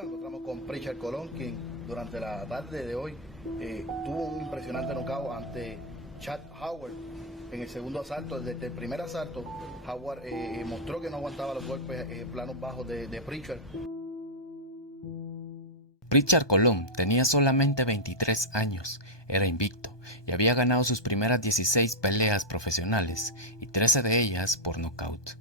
Nos encontramos con Pritchard Colón, quien durante la tarde de hoy tuvo un impresionante knockout ante Chad Howard en el segundo asalto. Desde el primer asalto, Howard mostró que no aguantaba los golpes planos bajos de Pritchard. Pritchard Colón tenía solamente 23 años, era invicto y había ganado sus primeras 16 peleas profesionales y 13 de ellas por nocaut.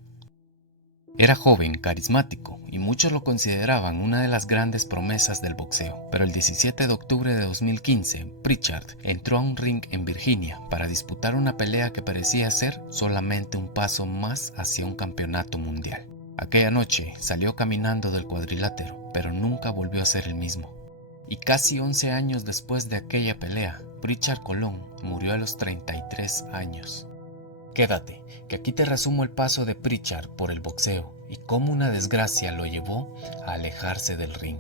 Era joven, carismático y muchos lo consideraban una de las grandes promesas del boxeo. Pero el 17 de octubre de 2015, Pritchard entró a un ring en Virginia para disputar una pelea que parecía ser solamente un paso más hacia un campeonato mundial. Aquella noche salió caminando del cuadrilátero, pero nunca volvió a ser el mismo. Y casi 11 años después de aquella pelea, Pritchard Colón murió a los 33 años. Quédate, que aquí te resumo el paso de Pritchard por el boxeo y cómo una desgracia lo llevó a alejarse del ring.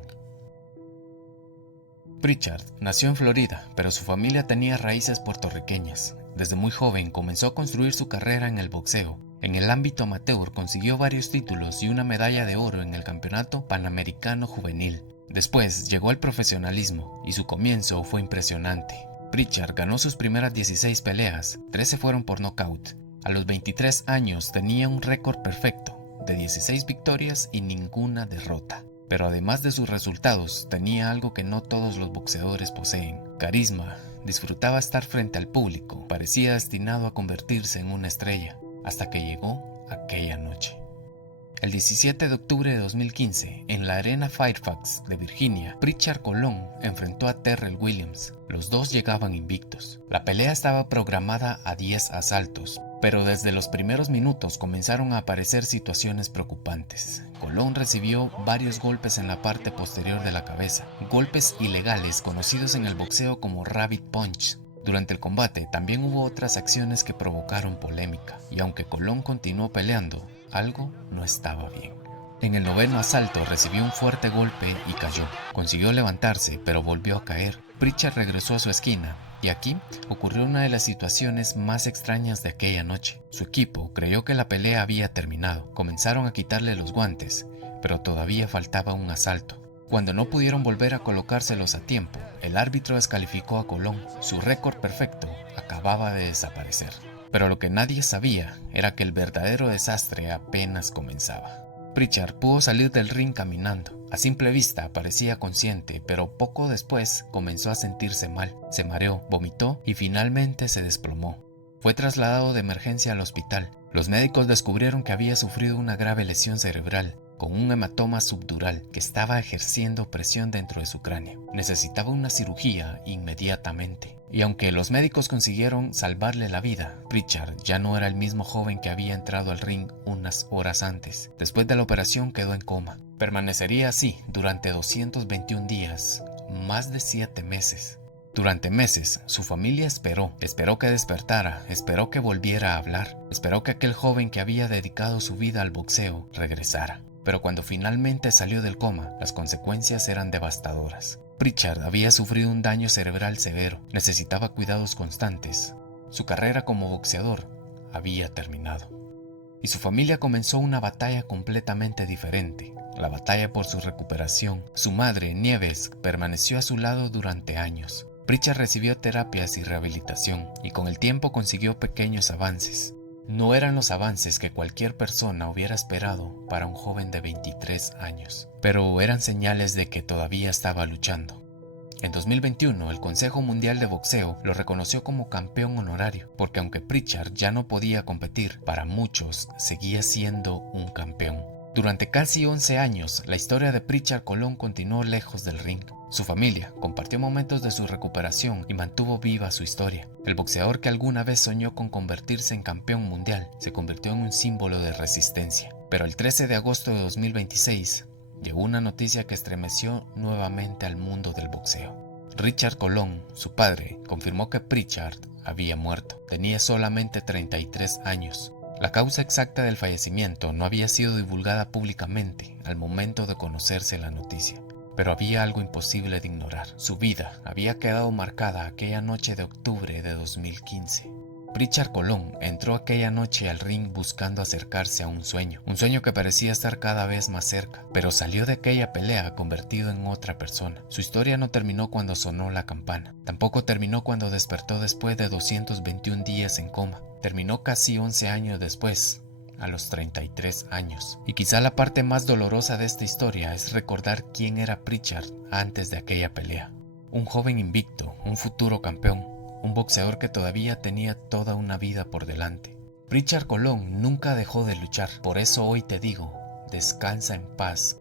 Pritchard nació en Florida, pero su familia tenía raíces puertorriqueñas. Desde muy joven comenzó a construir su carrera en el boxeo. En el ámbito amateur consiguió varios títulos y una medalla de oro en el Campeonato Panamericano Juvenil. Después llegó al profesionalismo y su comienzo fue impresionante. Pritchard ganó sus primeras 16 peleas, 13 fueron por nocaut. A los 23 años tenía un récord perfecto, de 16 victorias y ninguna derrota. Pero además de sus resultados, tenía algo que no todos los boxeadores poseen: carisma. Disfrutaba estar frente al público, parecía destinado a convertirse en una estrella, hasta que llegó aquella noche. El 17 de octubre de 2015, en la Arena Fairfax de Virginia, Pritchard Colón enfrentó a Terrell Williams. Los dos llegaban invictos. La pelea estaba programada a 10 asaltos, pero desde los primeros minutos comenzaron a aparecer situaciones preocupantes. Colón recibió varios golpes en la parte posterior de la cabeza, golpes ilegales conocidos en el boxeo como rabbit punch. Durante el combate también hubo otras acciones que provocaron polémica, y aunque Colón continuó peleando, algo no estaba bien. En el noveno asalto recibió un fuerte golpe y cayó. Consiguió levantarse, pero volvió a caer. Pritchard regresó a su esquina, y aquí ocurrió una de las situaciones más extrañas de aquella noche. Su equipo creyó que la pelea había terminado. Comenzaron a quitarle los guantes, pero todavía faltaba un asalto. Cuando no pudieron volver a colocárselos a tiempo, el árbitro descalificó a Colón. Su récord perfecto acababa de desaparecer. Pero lo que nadie sabía era que el verdadero desastre apenas comenzaba. Pritchard pudo salir del ring caminando. A simple vista parecía consciente, pero poco después comenzó a sentirse mal. Se mareó, vomitó y finalmente se desplomó. Fue trasladado de emergencia al hospital. Los médicos descubrieron que había sufrido una grave lesión cerebral, con un hematoma subdural que estaba ejerciendo presión dentro de su cráneo. Necesitaba una cirugía inmediatamente. Y aunque los médicos consiguieron salvarle la vida, Pritchard ya no era el mismo joven que había entrado al ring unas horas antes. Después de la operación quedó en coma. Permanecería así durante 221 días, más de 7 meses. Durante meses, su familia esperó que despertara, esperó que volviera a hablar, esperó que aquel joven que había dedicado su vida al boxeo regresara. Pero cuando finalmente salió del coma, las consecuencias eran devastadoras. Pritchard había sufrido un daño cerebral severo, necesitaba cuidados constantes. Su carrera como boxeador había terminado. Y su familia comenzó una batalla completamente diferente, la batalla por su recuperación. Su madre, Nieves, permaneció a su lado durante años. Pritchard recibió terapias y rehabilitación, y con el tiempo consiguió pequeños avances. No eran los avances que cualquier persona hubiera esperado para un joven de 23 años, pero eran señales de que todavía estaba luchando. En 2021, el Consejo Mundial de Boxeo lo reconoció como campeón honorario, porque aunque Pritchard ya no podía competir, para muchos seguía siendo un campeón. Durante casi 11 años, la historia de Pritchard Colón continuó lejos del ring. Su familia compartió momentos de su recuperación y mantuvo viva su historia. El boxeador que alguna vez soñó con convertirse en campeón mundial se convirtió en un símbolo de resistencia. Pero el 13 de agosto de 2026 llegó una noticia que estremeció nuevamente al mundo del boxeo. Richard Colón, su padre, confirmó que Pritchard había muerto. Tenía solamente 33 años. La causa exacta del fallecimiento no había sido divulgada públicamente al momento de conocerse la noticia. Pero había algo imposible de ignorar. Su vida había quedado marcada aquella noche de octubre de 2015. Pritchard Colón entró aquella noche al ring buscando acercarse a un sueño que parecía estar cada vez más cerca, pero salió de aquella pelea convertido en otra persona. Su historia no terminó cuando sonó la campana, tampoco terminó cuando despertó después de 221 días en coma, terminó casi 11 años después, a los 33 años. Y quizá la parte más dolorosa de esta historia es recordar quién era Pritchard antes de aquella pelea. Un joven invicto, un futuro campeón, un boxeador que todavía tenía toda una vida por delante. Pritchard Colón nunca dejó de luchar, por eso hoy te digo, descansa en paz.